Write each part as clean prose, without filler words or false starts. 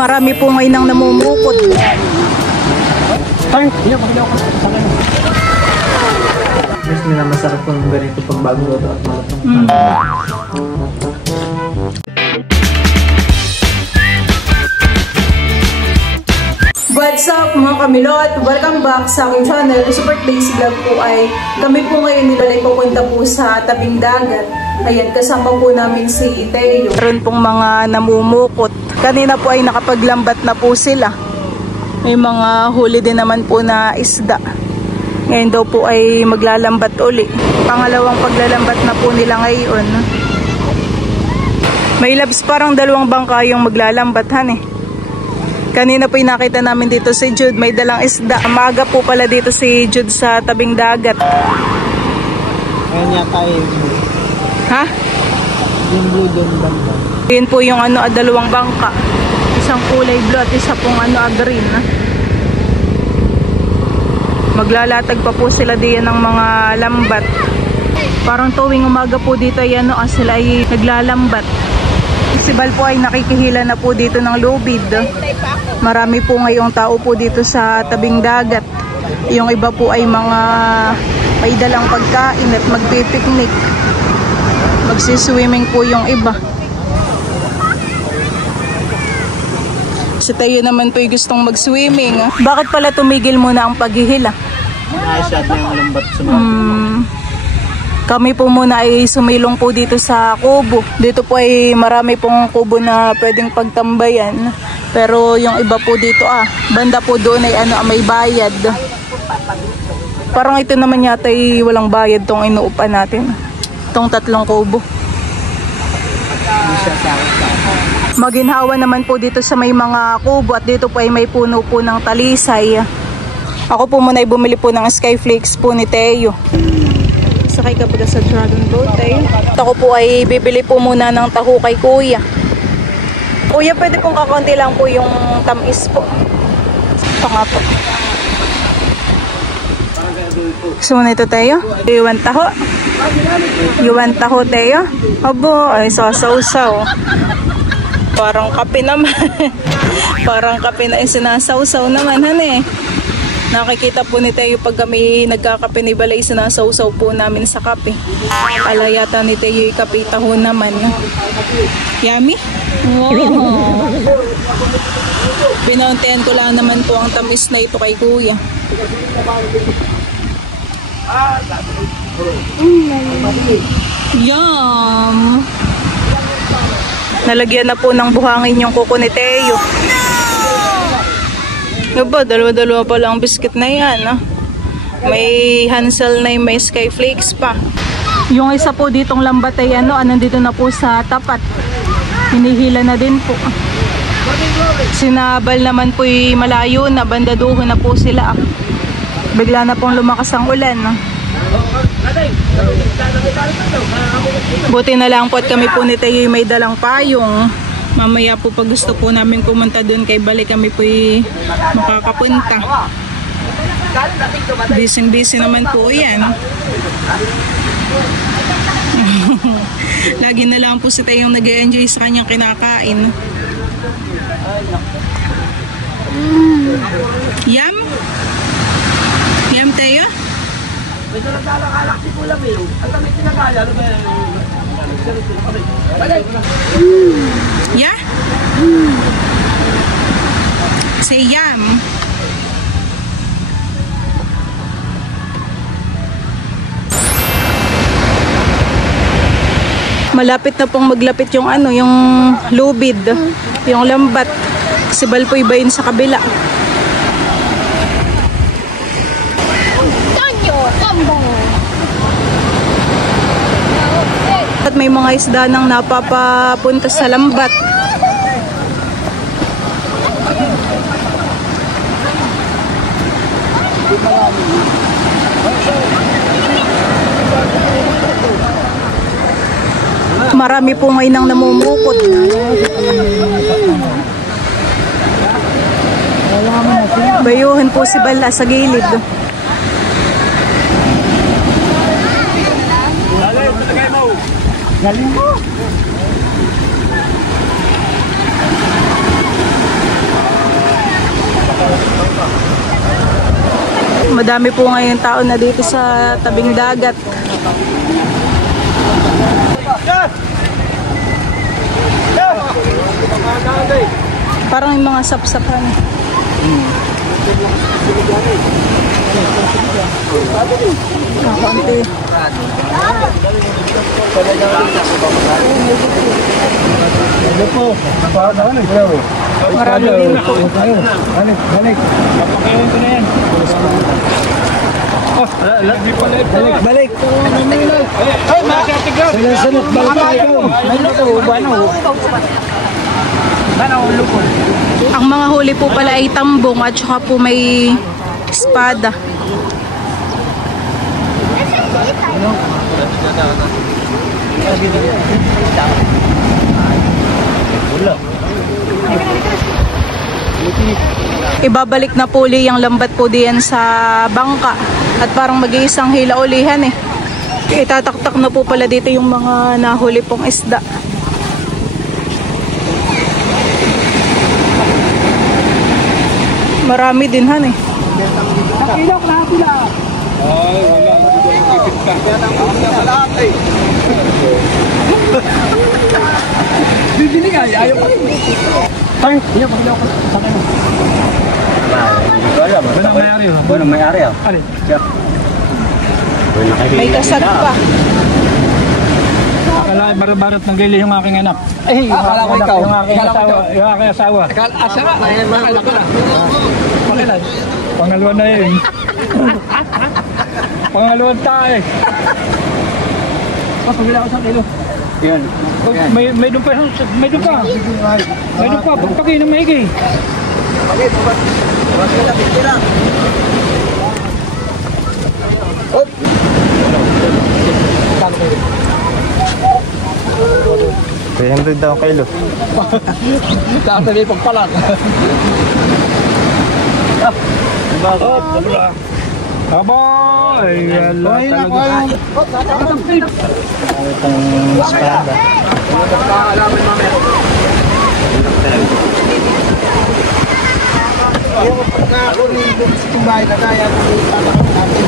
Marami po ngayon ang namumukot. Mas na masarap kung ganito pag bagong luto at malutong. What's up mga kamilot? Welcome back sa aking channel. Super Daisy Vlog po ay kami po ngayon nila ay pupunta po sa tabing dagat. Ayan, kasama po namin si Teo. Meron pong mga namumukot. Kanina po ay nakapaglambat na po sila. May mga huli din naman po na isda. Ngayon daw po ay maglalambat uli. Pangalawang paglalambat na po nila ngayon. May labs parang 2 bangka yung maglalambatan eh. Kanina po yung nakita namin dito si Jude, may dalang isda. Maaga po pala dito si Jude sa tabing dagat. Ayan yata yun. Ha? Yung blue dun bangka. Yun po yung 2 bangka. Isang kulay blue at isa pong green. Maglalatag pa po sila diyan ng mga lambat. Parang tuwing umaga po dito ay sila ay naglalambat. Si Bal po ay nakikihila na po dito ng lubid. Marami po ngayong tao po dito sa tabing dagat. Yung iba po ay mga may dalang pagkain at magpipiknik. Magsiswimming po yung iba. Si Tayo naman po ay gustong mag-swimming. Bakit pala tumigil muna ang paghihila? Nakasyad na yung lambat sa mga. Kami po muna ay sumilong po dito sa kubo. Dito po ay marami pong kubo na pwedeng pagtambayan. Pero yung iba po dito banda po doon ay may bayad. Parang ito naman yata ay walang bayad tong inuupan natin. Itong 3 kubo. Maginhawa naman po dito sa may mga kubo at dito po ay may puno po ng talisay. Ako po muna ay bumili po ng Skyflakes po ni Teo. Sakay ka pala sa dragon boat Ako po ay bibili po muna ng taho kay Kuya. Kuya, pwede pong kakaunti lang po yung tamis po. Ito nga po. Gusto mo na ito, Teo? You want taho? You want taho, Teo? Abo, ay sasaw-saw. Parang kape naman. Parang kape na yung sinasaw-saw naman, Nakikita po ni Teo pag kami nagkakape ni Balay, sinasaw-saw po namin sa kape. Alayata ni Teo yung kape taho naman. Yummy? Wow! Pinauntihan ko lang naman po ang tamis na ito kay Kuya. Yum! Nalagyan na po ng buhangin yung kuko ni Teo. Diba, 2 pa lang ang biscuit na yan. May Hansel na may Skyflakes pa. Yung isa po ditong lambat ay nandito na po sa tapat. Hinihila na din po. Sinabal naman po malayo na, bandaduho na po sila. Bigla na pong lumakas ang ulan. Buti na lang po at kami po ni Tayo may dalang payong. Mamaya po pag gusto po namin pumunta doon kay Bali, kami po makakapunta. Busy naman po yan. Lagi na lang po si Tayo nag-enjoy sa kanyang kinakain. Yum? Yum, Tayo? Medyo naglalak si Kulam At kami tinagaya. Yeah? Say yum. Malapit na pong maglapit yung yung lubid, yung lambat. Si Bal po iba yun sa kabila. At may mga isda nang napapapunta sa lambat. Marami po ngayon ang namumukot. Bayuhan po si Bala sa gilid. Galing mo. Madami po ngayon tao na dito sa tabing dagat. Parang yung mga sapsapan. Kakunti. Marami din po. Balik! Ay, makakatigaw! Sunod, balik tayo! May luto, Ang mga huli po pala ay tambong at saka po may espada. Ibabalik na po uli yung lambat po diyan sa bangka at parang mag-iisang hila ulihan eh. Itataktak na po pala dito yung mga nahuli pong isda. Marami din han eh. Nakilok na sila. Ay, wala. Ikipit ka. Lahat eh. Bibili nga, ayaw pa rin. Tang, ayaw pa rin ako. Walang may-ari. Walang may-ari. Alin? May kasat pa. Akala barat-barat ng gili yung aking anak. Ay, akala ko ikaw. Yung aking asawa. Asa ka? Akala ko na. Pakilan. Pangalawa na yun. Pangalawang tae. Pagkila ko sa kilo. Yan. May doon pa. May doon pa. May doon pa. Pagpagay ng maigi. Pagkila. Hop! 300 daw kilo. Sabi pagpalag. Bakit? Aboy! Yala talaga. Itong espada. Yung pagkakunin ko sa bahay na kaya kung itatapos natin.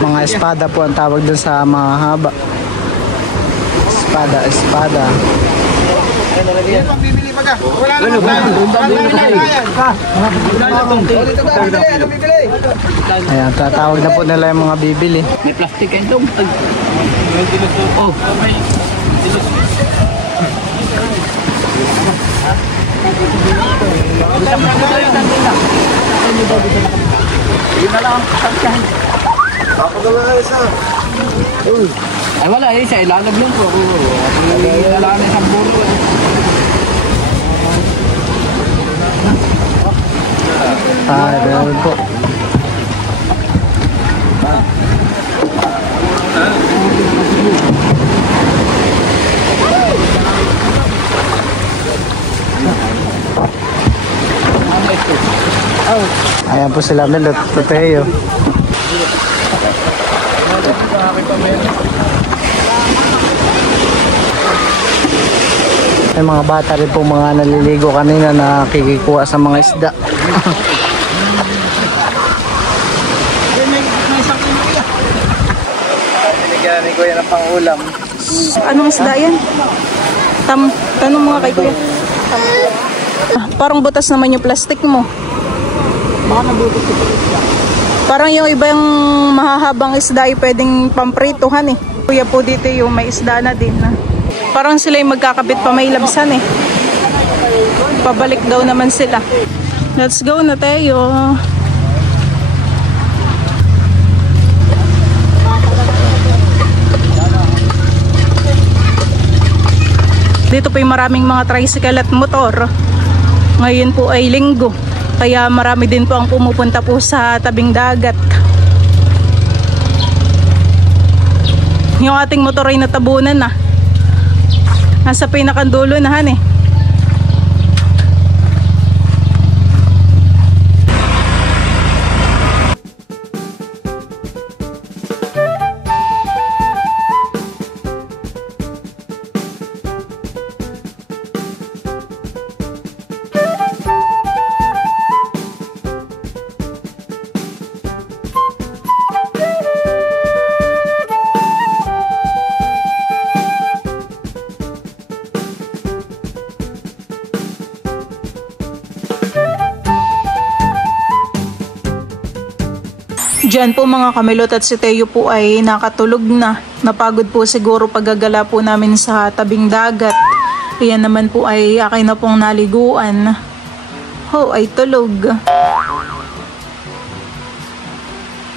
Mga espada po ang tawag dun sa mga haba. Espada. Bibili pa ka. Wala na. Ayan, tatawag na po nila yung mga bibili. May plastic yan doon. Oh, may ay wala eh, siya ilalagyan po ako. Ilalagyan sa buro. Ganun po. Ayan po sila Melot, Pepeo. May mga bata rin po mga naliligo kanina na kikikuha sa mga isda. Binigyan ni Kuya ng pang-ulam. Anong isda yan? Tanong mga kay Kuya. Parang butas naman yung plastic mo. Baka nabutos ko pa isda. Parang yung ibang mahahabang isda ay pwedeng pamprituhan eh. Kuya po dito yung may isda na din. Parang sila yung magkakabit pa may labsan eh. Pabalik daw naman sila. Let's go na tayo. Dito po yung maraming mga tricycle at motor. Ngayon po ay linggo. Kaya marami din po ang pumupunta po sa tabing dagat. Yung ating motor ay natabunan na. Nasa pinakandulo na han eh. Diyan po mga kamilot at si Teo po ay nakatulog na. Napagod po siguro paggagala po namin sa tabing dagat. Ayan naman po ay akin na pong naliguan. Ho, ay tulog.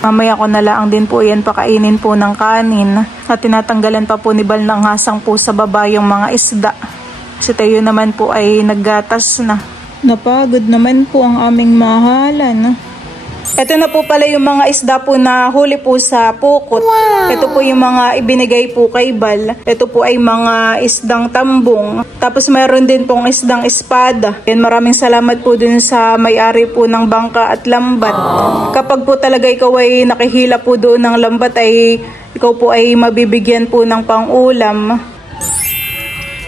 Mamaya ko na lang din po yan pakainin po ng kanin. At tinatanggalan pa po ni Bal ng hasang po sa baba yung mga isda. Si Teo naman po ay naggatas na. Napagod naman po ang aming mahalan. Ito na po pala yung mga isda po na huli po sa pukot. Wow. Ito po yung mga ibinigay po kay Bal. Ito po ay mga isdang tambong. Tapos mayroon din pong isdang espada. Yan, maraming salamat po dun sa may-ari po ng bangka at lambat. Kapag po talaga ikaw ay nakihila po doon ng lambat ay ikaw po ay mabibigyan po ng pang-ulam.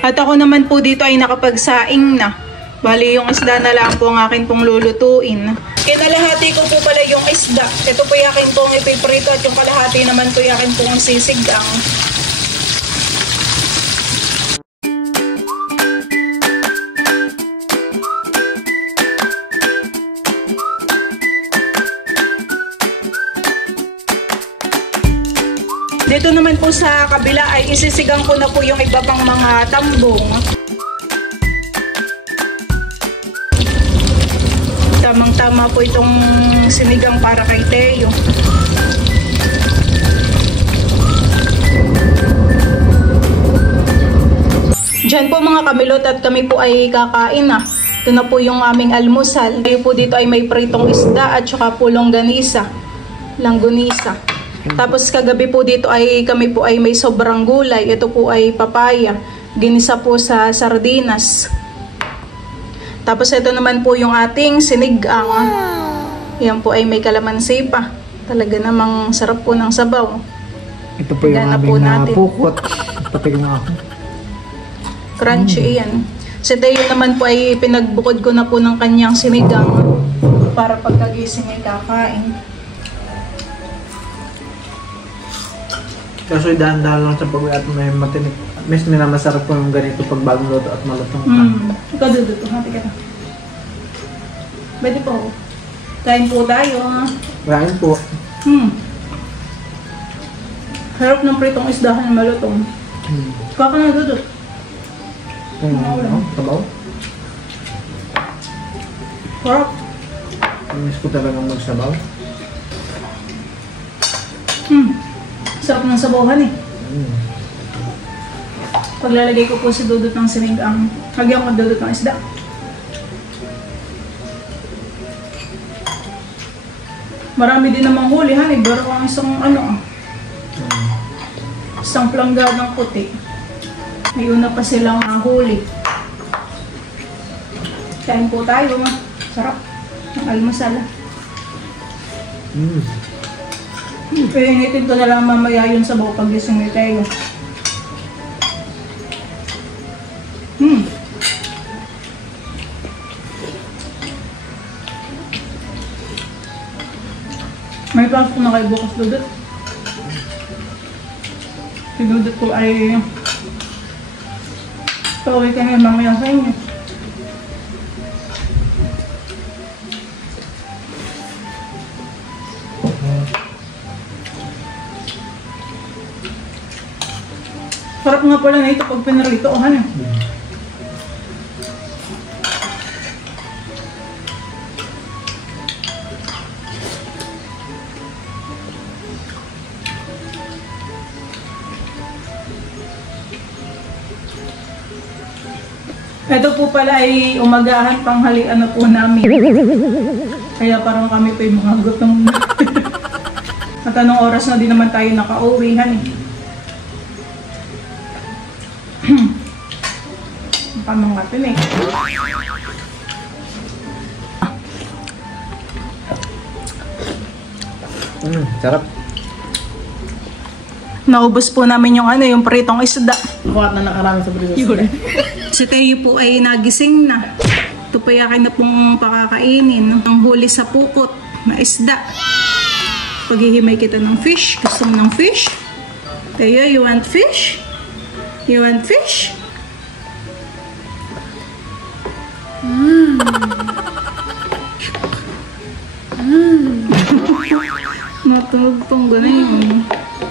At ako naman po dito ay nakapagsaing na. Bali yung isda na lang po ang akin pong lulutuin. Kinalahati ko po pala yung isda. Ito po yung akin pong ipiprito at yung kalahati naman po yung akin pong sisigang. Dito naman po sa kabila ay isisigang ko na po yung iba pang mga tambong. Tamang-tama po itong sinigang para kay Teo. Diyan po mga kamilot at kami po ay kakain na. Ito na po yung aming almusal. Tayo po dito ay may pritong isda at saka po longganisa. Langgunisa. Tapos kagabi po dito ay kami po ay may sobrang gulay. Ito po ay papaya. Ginisa po sa sardinas. Tapos ito naman po yung ating sinigang. Yan po ay may kalamansi pa. Talaga namang sarap po ng sabaw. Ito po yung aming napukot. Patigong ako. Crunchy yan. Si Teo naman po ay pinagbukod ko na po ng kanyang sinigang para pagkagising ay kakain. Kaso dahan-dahan lang sa pag-uwi at may matinik. Mas minamasarap po yung ganito pag bagong luto at malutong ka. Ikaw duduto. Hati ka na. Pwede po. Kain po tayo. Kain po. Harap ng pritong isdahan na malutong. Kaka na dudut. Sabaw? Harap. Miss ko talagang magsabaw. Sarap ng sabawan eh. Paglalagay ko po si dudut ng sinigang, lagyan ko dudut ng isda. Marami din namang huli, honey. Baro ang isang isang planggadang puti. May una pa silang huli. Kain po tayo, ma. Sarap. Ang almusal. Pinitin ko na lang mamaya yun sa buo pag-gising ni Teo. May pasok na kayo bukas dudut. Si dudut ko ay pauwi kami mamaya sa inyo. Sarap nga pala na ito pag pinarito. Ito po pala ay umagahan panghalian na po namin. Kaya parang kami pa yung mga gutom. At anong oras na din naman tayo nakauwi, honey. Paano nga ito eh. Sarap. Naubos po namin yung yung pritong isda. Kuhat na nakarami sa prito. Si Teo po ay nagising na. Ito pa yakin na pong pakakainin. Ang huli sa pukot na isda. Paghihimay kita ng fish. Gusto mo ng fish? Teo, you want fish? You want fish? Tugtong, gano'n yun.